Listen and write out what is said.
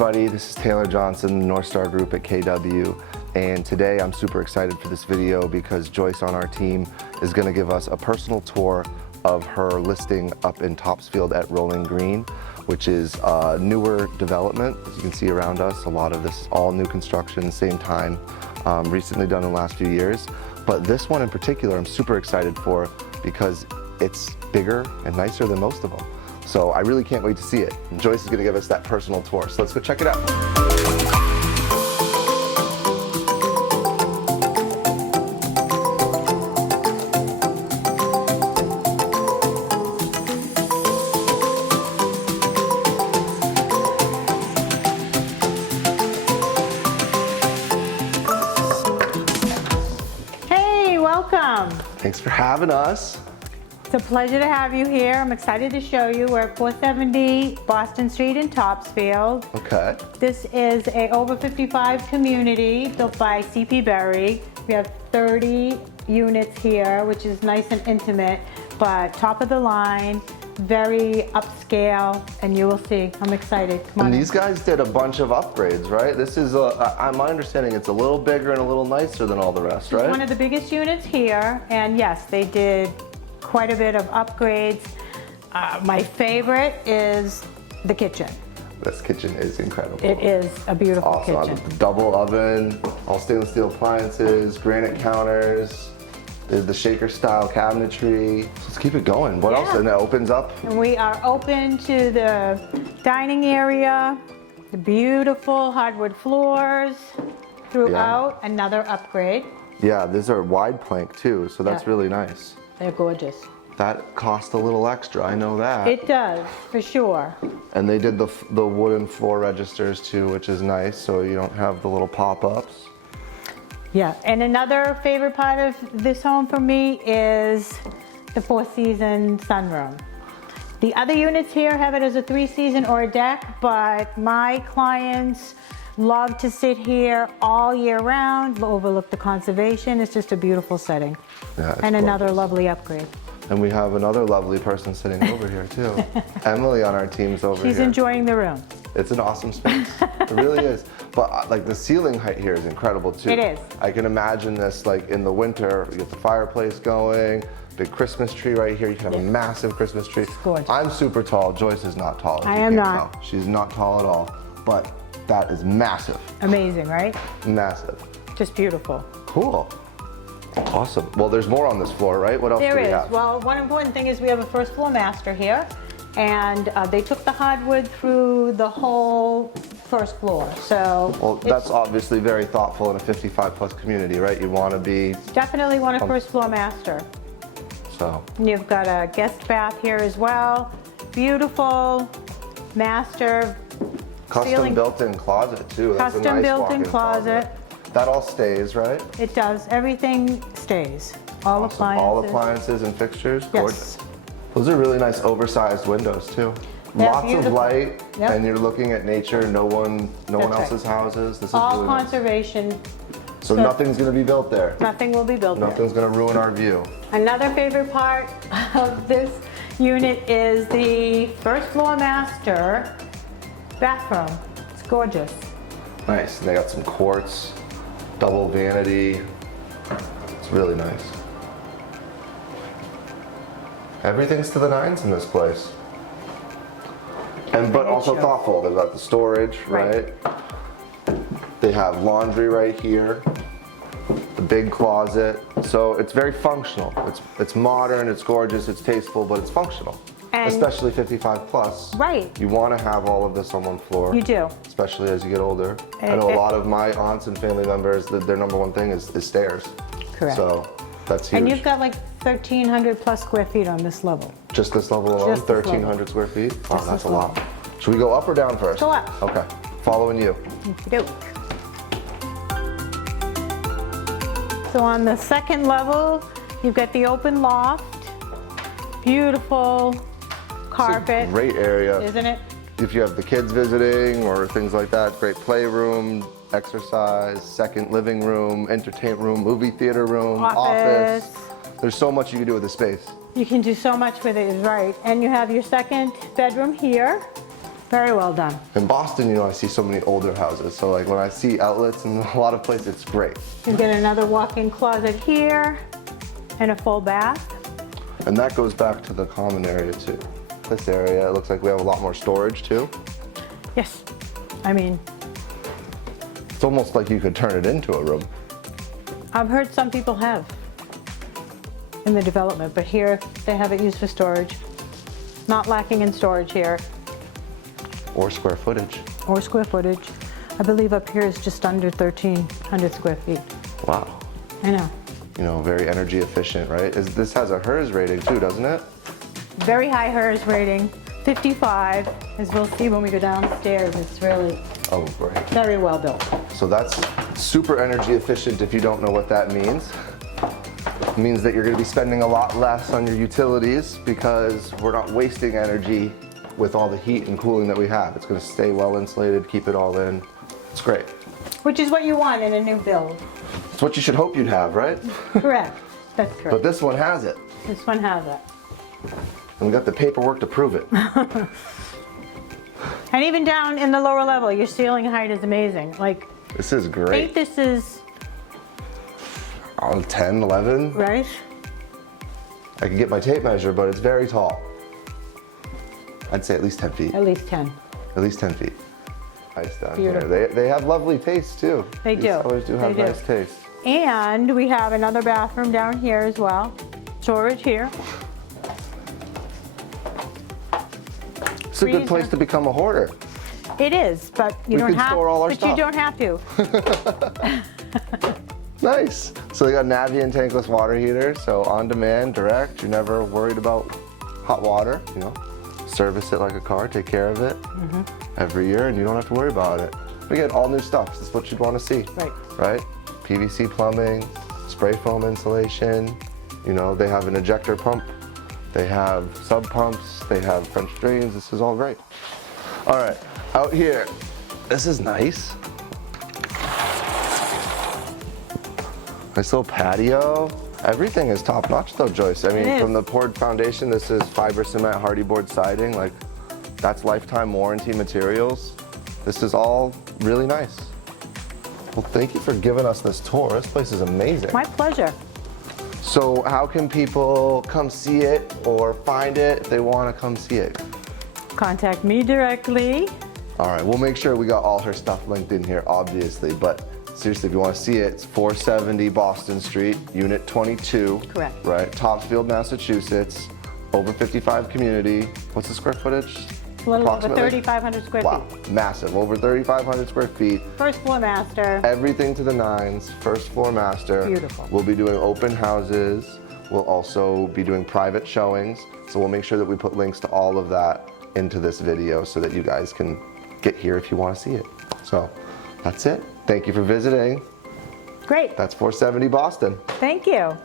everybody, this is Taylor Johnson, Northstar Group at KW, and today I'm super excited for this video because Joyce on our team is going to give us a personal tour of her listing up in Topsfield at Rolling Green, which is a newer development. As you can see around us, a lot of this is all new construction, same time, recently done in the last few years. But this one in particular I'm super excited for because it's bigger and nicer than most of them. So I really can't wait to see it. And Joyce is going to give us that personal tour. So let's go check it out. Hey, welcome. Thanks for having us. It's a pleasure to have you here. I'm excited to show you. We're at 470 Boston Street in Topsfield. Okay. This is a over 55 community built by C.P. Berry. We have 30 units here, which is nice and intimate, but top of the line, very upscale, and you will see. I'm excited. Come on. And these guys did a bunch of upgrades, right? This is, my understanding, it's a little bigger and a little nicer than all the rest, right? It's one of the biggest units here, and yes, they did quite a bit of upgrades. My favorite is the kitchen. This kitchen is incredible. It is a beautiful awesome. kitchen. The double oven, all stainless steel appliances, granite counters, there's the shaker style cabinetry. So let's keep it going. What else? And it opens up. And we are open to the dining area, the beautiful hardwood floors throughout. Another upgrade. Yeah, these are wide plank too, so that's really nice. They're gorgeous. That cost a little extra, I know that. It does, for sure. And they did the wooden floor registers too, which is nice, so you don't have the little pop-ups. Yeah, and another favorite part of this home for me is the 4-season sunroom. The other units here have it as a 3-season or a deck, but my clients love to sit here all year round, overlook the conservation. It's just a beautiful setting. Yeah, it's and another gorgeous. lovely upgrade. And we have another lovely person sitting over here too. Emily on our team's over here. She's enjoying the room. It's an awesome space. It really is. But like the ceiling height here is incredible too. It is. I can imagine this like in the winter, you get the fireplace going, big Christmas tree right here. You can have a massive Christmas tree. It's gorgeous. I'm super tall. Joyce is not tall. I am not. Tell. She's not tall at all. But that is massive. Amazing, right? Massive. Just beautiful. Cool. Awesome. Well, there's more on this floor, right? What else do we have? There is. Well, one important thing is we have a first floor master here, and they took the hardwood through the whole first floor. So Well, that's obviously very thoughtful in a 55-plus community, right? You want to be definitely want a first floor master. so. And you've got a guest bath here as well. Beautiful master. Custom ceiling. built-in closet too. That's a Custom nice built-in walk-in closet. That all stays, right? It does. Everything stays. All Awesome. appliances. All appliances and fixtures. Yes. Gorgeous. Those are really nice oversized windows too. They're Lots beautiful. of light, Yep. and you're looking at nature. No one That's right. else's houses. This is All really nice. conservation. So nothing's going to be built there. Nothing will be built there. Nothing's going to ruin our view. Another favorite part of this unit is the first floor master bathroom. It's gorgeous. Nice. And they got some quartz, double vanity. It's really nice. Everything's to the nines in this place. But also Sure. thoughtful. They've got the storage, right? They have laundry right here, the big closet. So it's very functional. It's modern, it's gorgeous, it's tasteful, but it's functional. And especially 55 plus. Right. You want to have all of this on one floor. You do. Especially as you get older. I know a lot of my aunts and family members, their number one thing is stairs. Correct. So that's huge. And you've got like 1,300 plus square feet on this level. Just this level alone, Just this level. 1,300 square feet? Oh, Just that's this a lot. Should we go up or down first? Go up. Okay, following you. Okey-doke. So on the second level, you've got the open loft. Beautiful carpet. It's a great area. Isn't it? If you have the kids visiting or things like that, great playroom, exercise, second living room, entertainment room, movie theater room, office. There's so much you can do with the space. You can do so much with it, is right. And you have your second bedroom here. Very well done. In Boston, you know, I see so many older houses. So like when I see outlets in a lot of places, it's great. You get another walk-in closet here and a full bath. And that goes back to the common area too. This area, it looks like we have a lot more storage too. Yes. I mean, It's almost like you could turn it into a room. I've heard some people have in the development, but here they have it used for storage. Not lacking in storage here Or square footage. or square footage. I believe up here is just under 1,300 square feet. Wow. I know. You know, very energy efficient, right? This has a HERS rating too, doesn't it? Very high HERS rating, 55. As we'll see when we go downstairs, it's really Oh, great. very well built. So that's super energy efficient if you don't know what that means. It means that you're gonna be spending a lot less on your utilities because we're not wasting energy with all the heat and cooling that we have. It's gonna stay well insulated, keep it all in. It's great. Which is what you want in a new build. It's what you should hope you'd have, right? Correct. That's But correct. this one has it. This one has it. And we got the paperwork to prove it. And even down in the lower level, your ceiling height is amazing. Like, This is I think great. this is, 10, 11. right? I can get my tape measure, but it's very tall. I'd say at least 10 feet. At least 10. At least 10 feet. Nice down Beautiful. here. They have lovely taste too. They These do. sellers do have They do. nice taste. And we have another bathroom down here as well. Storage here. It's a good place Freezer. to become a hoarder. It is, but you We don't could have. store all our but stuff. you don't have to. Nice. So they got Navien tankless water heater, so on demand, direct. You're never worried about hot water. You know, service it like a car, take care of it every year, and you don't have to worry about it. Again, all new stuff. This is what you'd want to see. Right. Right? PVC plumbing, spray foam insulation. You know, they have an ejector pump. They have sub pumps. They have French drains. This is all great. All right, out here. This is nice. Nice little patio. Everything is top notch though, Joyce. I mean, It is. from the poured foundation, this is fiber cement hardy board siding. Like, that's lifetime warranty materials. This is all really nice. Well, thank you for giving us this tour. This place is amazing. My pleasure. So how can people come see it or find it if they want to come see it? Contact me directly. All right, we'll make sure we got all her stuff linked in here, obviously, but seriously, if you want to see it, it's 470 Boston Street, Unit 22. Correct. Right, Topsfield, Massachusetts, over 55 community. What's the square footage? A little over Approximately? 3,500 square Wow, feet. massive, over 3,500 square feet. First floor master. Everything to the nines, first floor master. Beautiful. We'll be doing open houses. We'll also be doing private showings. So we'll make sure that we put links to all of that into this video so that you guys can get here if you want to see it. So that's it. Thank you for visiting. Great. That's 470 Boston. Thank you.